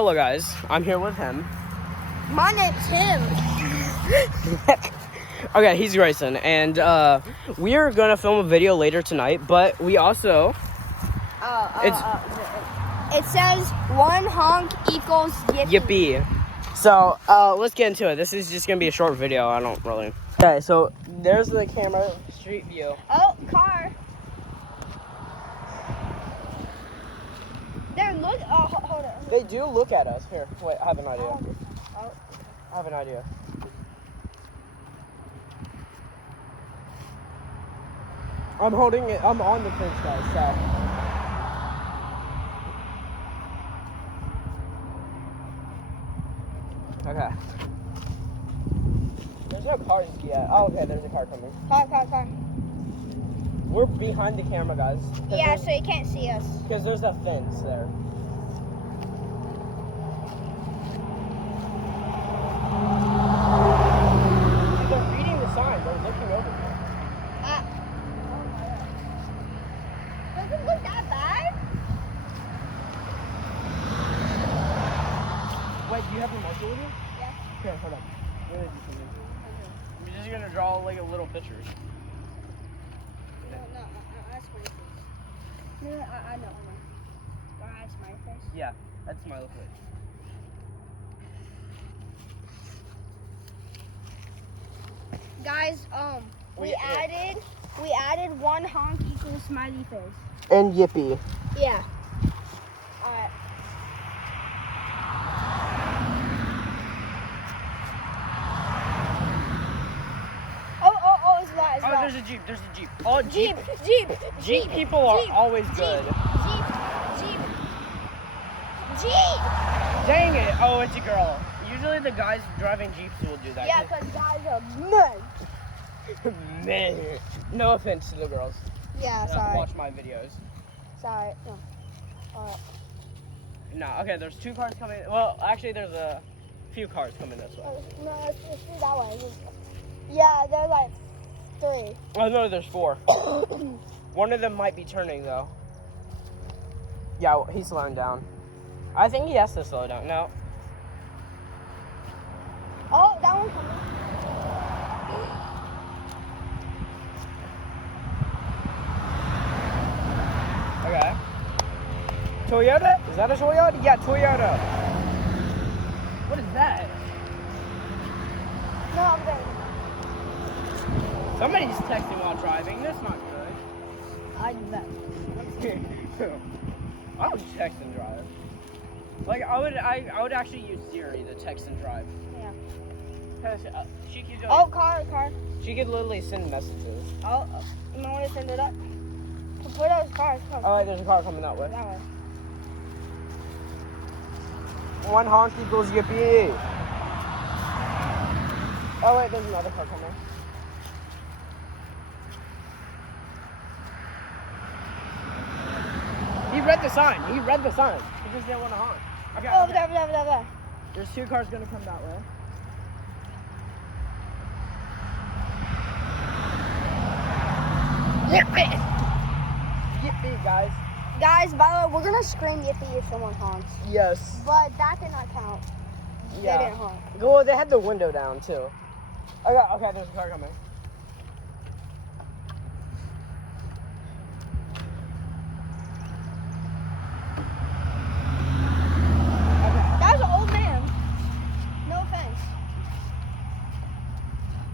Hello guys, I'm here with him. My name's him. Okay, he's Grayson, and we are gonna film a video later tonight, but we also It says one honk equals yippee. So let's get into it. This is just gonna be a short video. I don't really. Okay, so there's the camera street view. Oh, car. There, look. Oh, hold on. They do look at us. Here, wait, I have an idea. Oh. I have an idea. I'm holding it. I'm on the fence, guys. So. Okay. There's no cars yet. Oh, okay. There's a car coming. Car. We're behind the camera, guys. Yeah, so you can't see us. Because there's a fence there. They're reading the sign. They're looking over here. Does it look that bad? Wait, do you have your marker with you? Yeah. Here, hold on. Really do something. We're just gonna draw like a little pictures. No, that's my face. No, I know. That's my face. Yeah, that's my little face. Guys, we added one honk equals smiley face. And yippee. Yeah. Alright. Oh, it's that. Oh, there's a Jeep. Oh, Jeep people are always good. Jeep. Dang it. Oh, it's a girl. Usually the guys driving Jeeps will do that. Yeah, because guys are men. Man. No offense to the girls. Yeah, sorry. Watch my videos. Sorry. No. Alright. No, okay, there's two cars coming. Well, actually, there's a few cars coming this way. No, it's that way. Yeah, there's like 3. Oh, no, there's 4. One of them might be turning, though. Yeah, well, he's slowing down. I think he has to slow down. No. Oh, that one's coming. Okay. Toyota? Is that a Toyota? Yeah, Toyota. What is that? No, I'm good. Somebody's texting while driving. That's not good. I do that. I would text and drive. Like I would actually use Siri to text and drive. Yeah. Cause she could. Oh, car. She could literally send messages. Oh, you want to send it up? Put those cars. Oh, wait, there's a car coming that way. That way. One honk equals yippee. Oh wait, there's another car coming. He read the sign. He just didn't want to honk. Okay. Over there. There's 2 cars gonna come that way. Yippee! Yippee, guys. Guys, by the way, we're gonna scream yippee if someone honks. Yes. But that did not count. Yeah. They didn't honk. Well, they had the window down too. Okay, there's a car coming. That was an old man. No offense.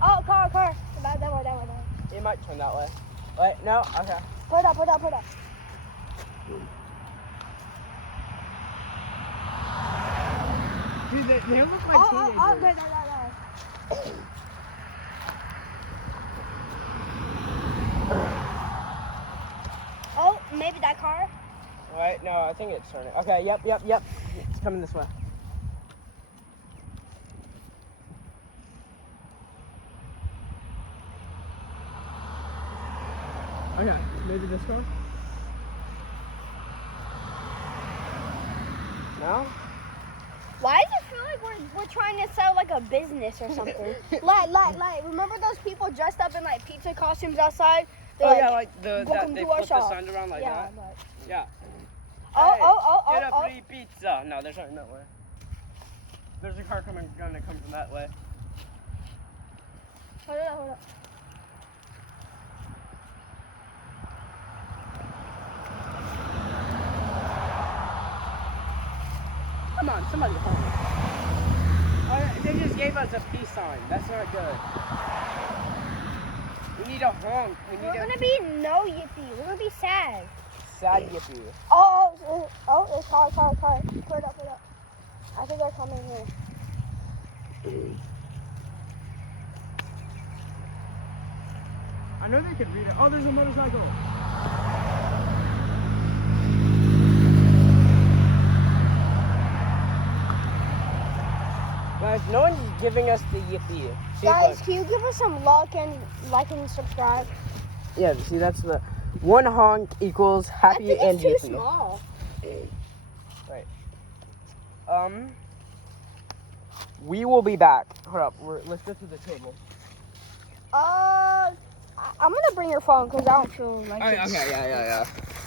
Oh, car. That way. He might turn that way. Wait, no? Okay. Put up. Dude, they look like teenagers. Oh, there. Oh, maybe that car? Wait, no, I think it's turning. Okay, yep. It's coming this way. Okay, maybe this car? No? Why does it feel like we're trying to sell like a business or something? like, remember those people dressed up in like pizza costumes outside? They're yeah, like they welcome flip to our the shop. signs around like that. Like, Yeah. oh, Hey, oh, oh, get oh, a free pizza. No, they're turning that way. there's a car gonna come from that way. Hold up, hold up. Come on, somebody honk. Oh, they just gave us a peace sign. That's not good. We need a honk. We're gonna be no yippee. We're gonna be sad. Sad yippee. Oh, it's car. Put it up. I think they're coming here. I know they could read it. Oh, there's a motorcycle. Guys, no one's giving us the yippee. See, Guys, can you give us some luck and like and subscribe? yeah, see, that's the one honk equals happy I think and it's too yippee. small. Right. We will be back. Hold up. Let's go to the table. I'm gonna bring your phone because I don't feel like it. Okay,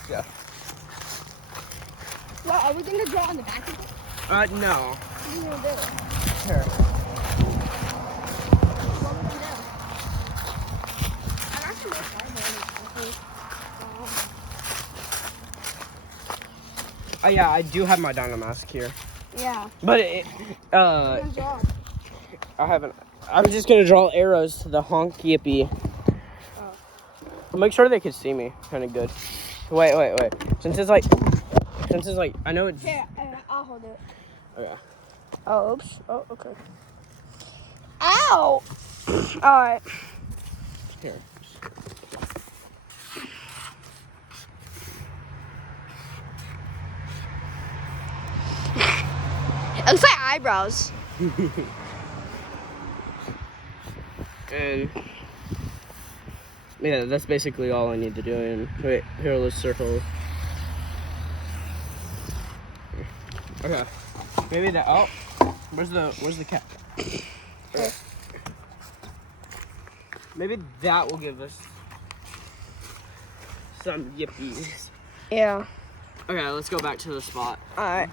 yeah. What, are we gonna draw on the back of it? No. What are you gonna do? Here. What are we gonna do? I'm actually most Oh yeah, I do have my dino mask here. Yeah. But Good job. I haven't. I'm just gonna draw arrows to the honk yippee. Oh. Make sure they can see me. Kind of good. Wait. Since it's like, I know it's. Here, I'll hold it. Okay. Oh, oops. Oh, okay. Ow! Alright. Here. It looks like eyebrows. And yeah, that's basically all I need to do. And wait, here, let's circle. Okay. Maybe that. Oh, where's the cat? Okay. Maybe that will give us some yippies. Yeah. Okay, let's go back to the spot. Alright.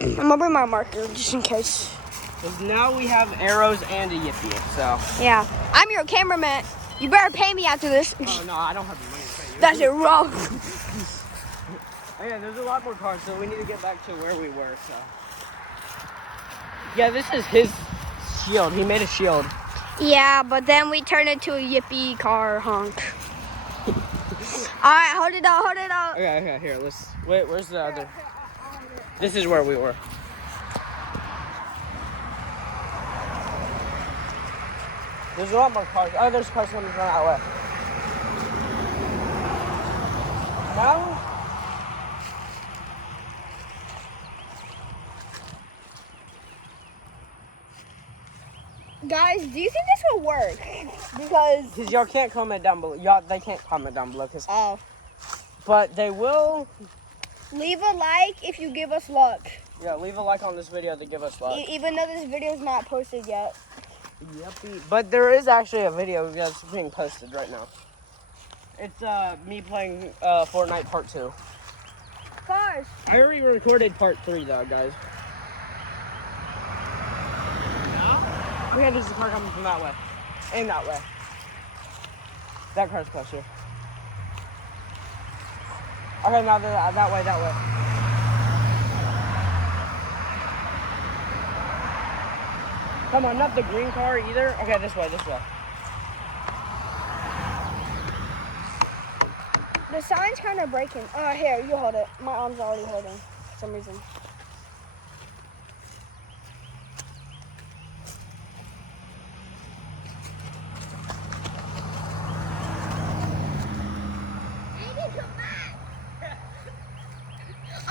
I'm gonna bring my marker just in case. Because now we have arrows and a yippee, so. Yeah. I'm your cameraman. You better pay me after this. Oh, no, I don't have the money to pay you. That's it wrong. Okay, there's a lot more cars, so we need to get back to where we were, so. Yeah, this is his shield. He made a shield. Yeah, but then we turned it to a yippee car honk. Alright, hold it up. Okay, here, let's. Wait, where's the other? This is where we were. There's a lot more cars. Oh, there's cars coming from that way. Now? Guys, do you think this will work? Because Y'all can't comment down below. Y'all, they can't comment down below, but they will. leave a like if you give us luck. Yeah, leave a like on this video to give us luck. Even though this video is not posted yet. Yep. But there is actually a video that's being posted right now. It's me playing Fortnite Part 2. Cars. I already recorded Part 3 though, guys. We had this car coming from that way. And that way. That car's closer. Okay, now that way. Come on, not the green car either. Okay, this way. The sign's kind of breaking. Here, you hold it. My arm's already holding for some reason.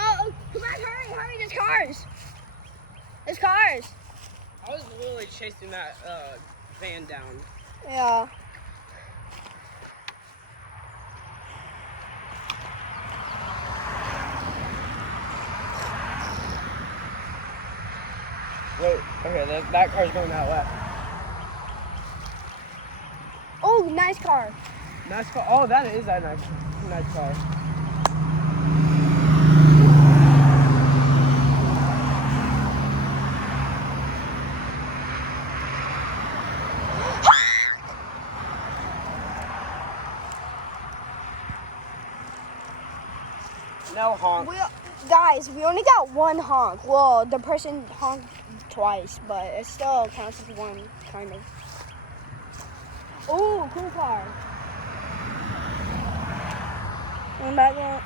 Oh, come on, hurry, there's cars. I was literally chasing that van down. Yeah. Wait, okay, that car's going that way. Oh, nice car. Nice car. Oh, that is a nice car. No honk. Guys, we only got one honk. Well, the person honked twice, but it still counts as one, kind of. Oh, cool car. I'm back on.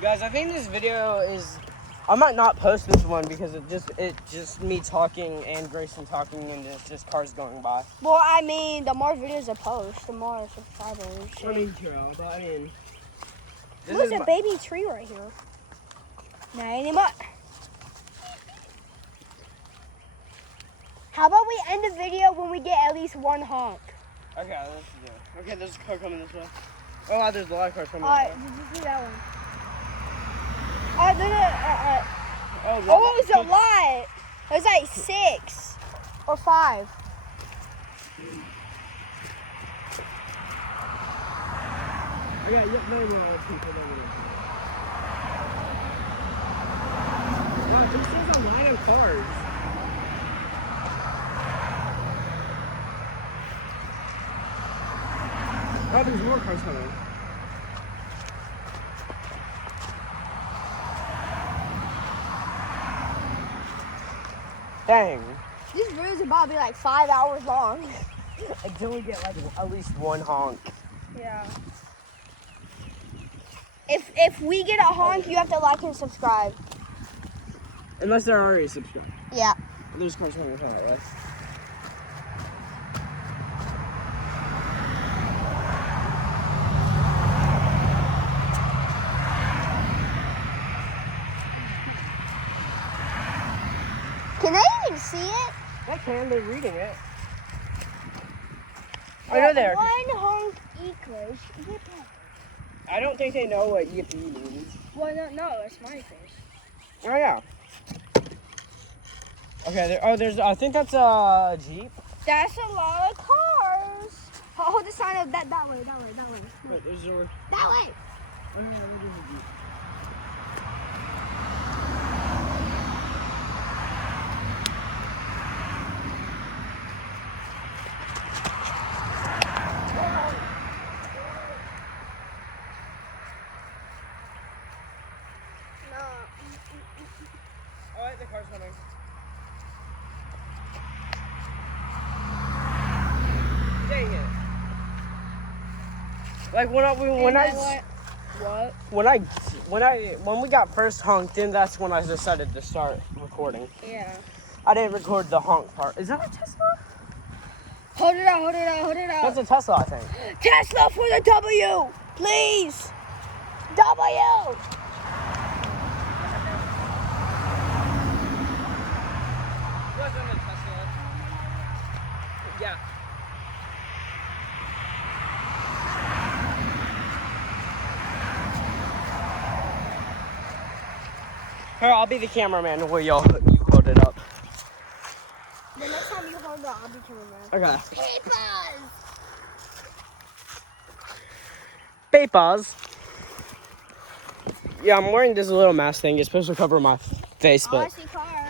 Guys, I think this video is. I might not post this one because it just me talking and Grayson talking and it's just cars going by. Well, I mean, the more videos I post, the more subscribers. I mean, true, but I mean. There's a baby tree right here. Not anymore. How about we end the video when we get at least one honk? Okay, let's do it. Okay, there's a car coming this way. Oh, wow, there's a lot of cars coming Alright, this way. did you see that one? Alright, Oh, it's a lot. There's like 6 or 5. Yeah, very well people over there. Wow, this is a line of cars. Oh, there's more cars coming. Dang. This video is about to be like 5 hours long. Until we get like at least one honk. Yeah. If we get a honk, you have to like and subscribe. Unless they're already subscribed. Yeah. There's cars coming that way. Can they even see it? They can, they're reading it. I know they're. One honk equals yippee. I don't think they know what yippee means. Well, no, it's my face. Oh, yeah. Okay, there's, I think that's a Jeep. That's a lot of cars. Hold the sign up that way. Wait, there's a... That way. Oh, yeah, there's a Jeep. Alright, the car's coming. Dang it. Like when we got first honked in, that's when I decided to start recording. Yeah. I didn't record the honk part. Is that a Tesla? Hold it out. That's a Tesla, I think. Tesla for the W, please. W. Wasn't a Tesla. Yeah. Here, I'll be the cameraman while you hold it up. The next time you hold it, I'll be cameraman. Okay. Papers. Papers. Yeah, I'm wearing this little mask thing. It's supposed to cover my face, Oh, I but see cars.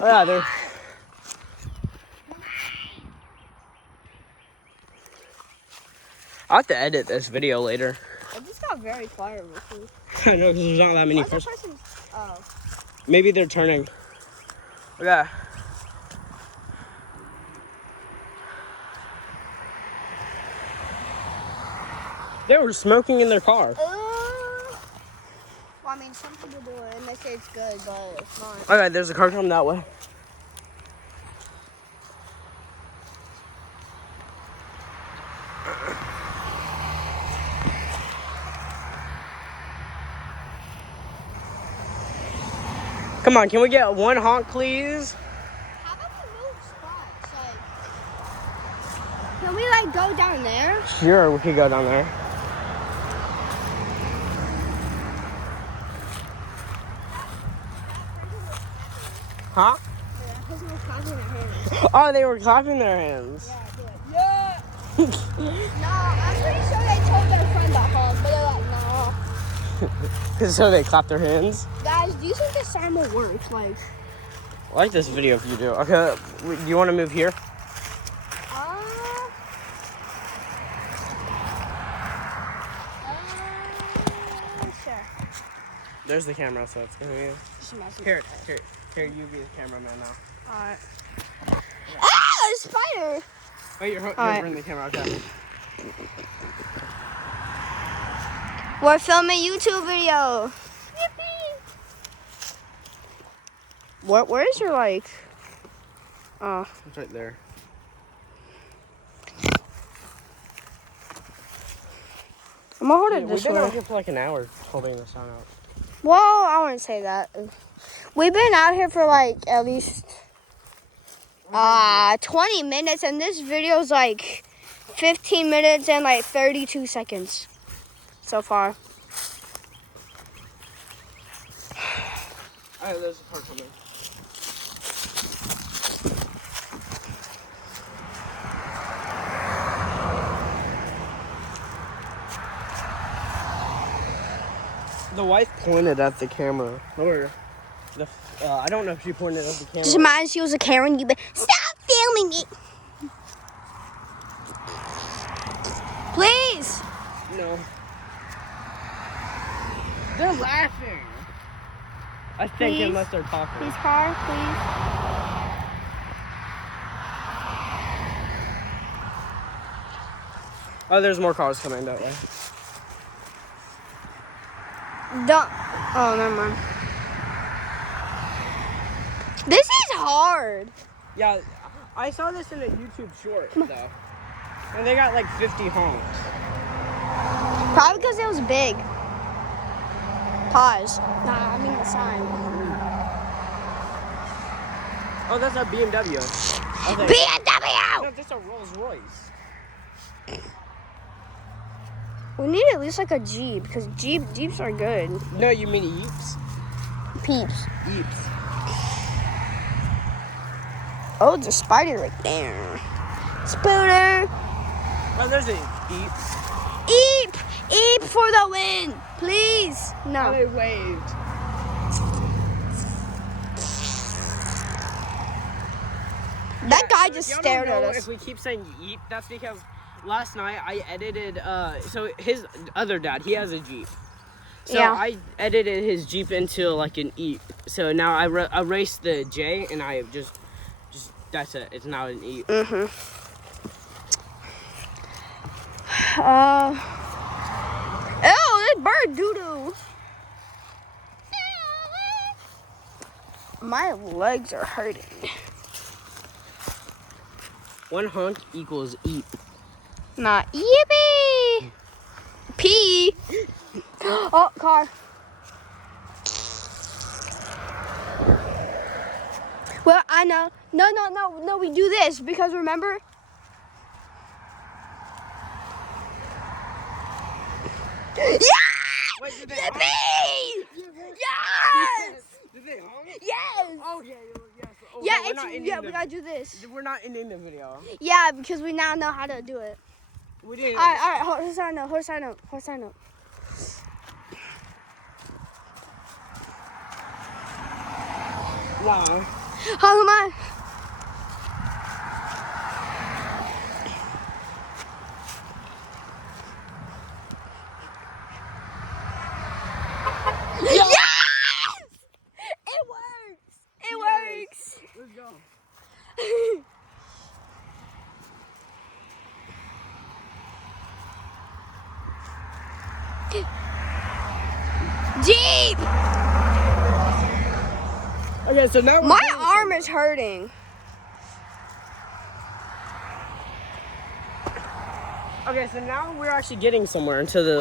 oh yeah, they're. I'll have to edit this video later. It just got very quiet with me. I know, because there's not that many Why's that cars. person? Oh. Maybe they're turning. Okay. They were smoking in their car. Well, I mean, some people do it and they say it's good, but it's not. Okay, there's a car coming that way. Come on, can we get one honk, please? How about we move spots? Like, can we like go down there? Sure, we could go down there. Huh? Oh, they were clapping their hands. Yeah, do it. Yeah. No, I'm pretty sure they told their friend that honk, but they're like, no. So they clap their hands. Guys, do you think this sign will work? Like, I like this video if you do. Okay, do you want to move here? Sure. there's the camera, so it's gonna be. Here, you be the cameraman now. Alright. Ah, a spider! Wait, you're in the camera, okay. We're filming a YouTube video. Yippee! Where's your like? Oh. It's right there. I'm gonna hold it We've this been way. out here for like an hour holding the sign out. Well, I wouldn't say that. We've been out here for like at least 20 minutes, and this video's like 15 minutes and like 32 seconds so far. Alright, there's a car coming. The wife pointed at the camera. Or I don't know if she pointed at the camera. Just imagine she was a Karen. You be stop filming it, please. No. They're laughing. I think Please. unless they're talking. Please, car, please. Oh, there's more cars coming that way. Don't. Oh, never mind. This is hard. Yeah, I saw this in a YouTube short though. And they got like 50 honks. Probably because it was big. Pause. Nah, I mean the sign. Oh, that's a BMW. BMW! No, that's a Rolls Royce. We need at least like a Jeep, because Jeeps are good. No, you mean Eeps? Peeps. Eeps. Oh, there's a spider right there. Spooner. Oh, there's a Eeps. Eep! Eep for the win! Please! No. They waved. That guy So just if y'all stared don't at know, us. If we keep saying Eep, that's because last night I edited, so his other dad, he has a Jeep. So Yeah. I edited his Jeep into like an Eep. So now I erased the J and I just that's it. It's now an Eep. Mm-hmm. Ew, this bird doo-doo. My legs are hurting. One honk equals Eep. Not yippee. Pee. Oh, car. Well, I know. No, we do this because remember? Yeah! Wait, did they Yippee! Yes! Did they honk? Yes! Oh, yeah, yes. Oh, Yeah, no, we're not ending we the- gotta do this. We're not ending the video. Yeah, because we now know how to do it. We didn't. All right, horse sign up. No. Oh, come on. Yes! It works. It works. Let's go. Jeep! Okay, so now My arm is hurting. Okay, so now we're actually getting somewhere into the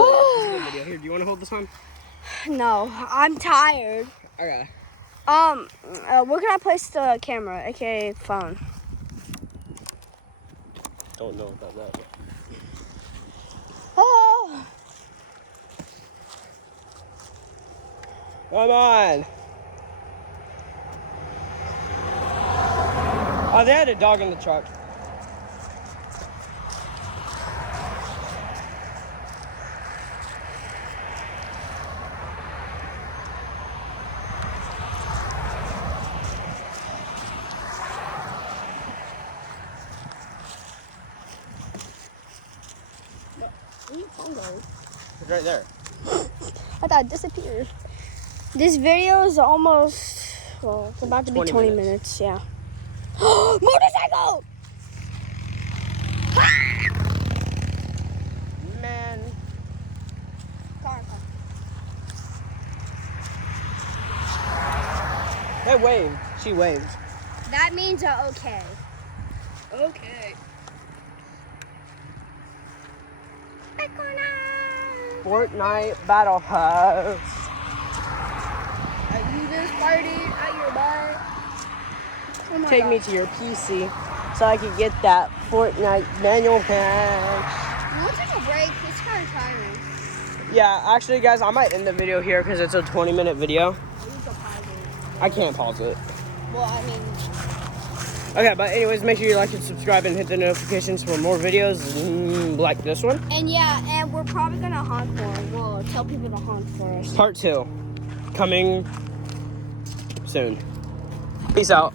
video. Here, do you want to hold this one? No, I'm tired. Okay. Where can I place the camera, aka phone? Don't know about that. Oh. Come on. Oh, they had a dog in the truck. It's right there. I thought it disappeared. This video is almost, well, it's about to be 20 minutes, yeah. Motorcycle! Man. Car. They waved. She waved. That means okay. Okay. Fortnite Battle Pass. Are you just farted out your butt? Oh my Take me gosh. to your PC so I can get that Fortnite manual patch. We'll take a break. It's kind of tiring. Yeah, actually, guys, I might end the video here because it's a 20-minute video. You can pause it. I can't pause it. Well, I mean, Okay, but anyways, make sure you like and subscribe and hit the notifications for more videos like this one. and yeah, and we're probably gonna honk more. We'll tell people to honk for us. Part 2 coming soon. Peace out.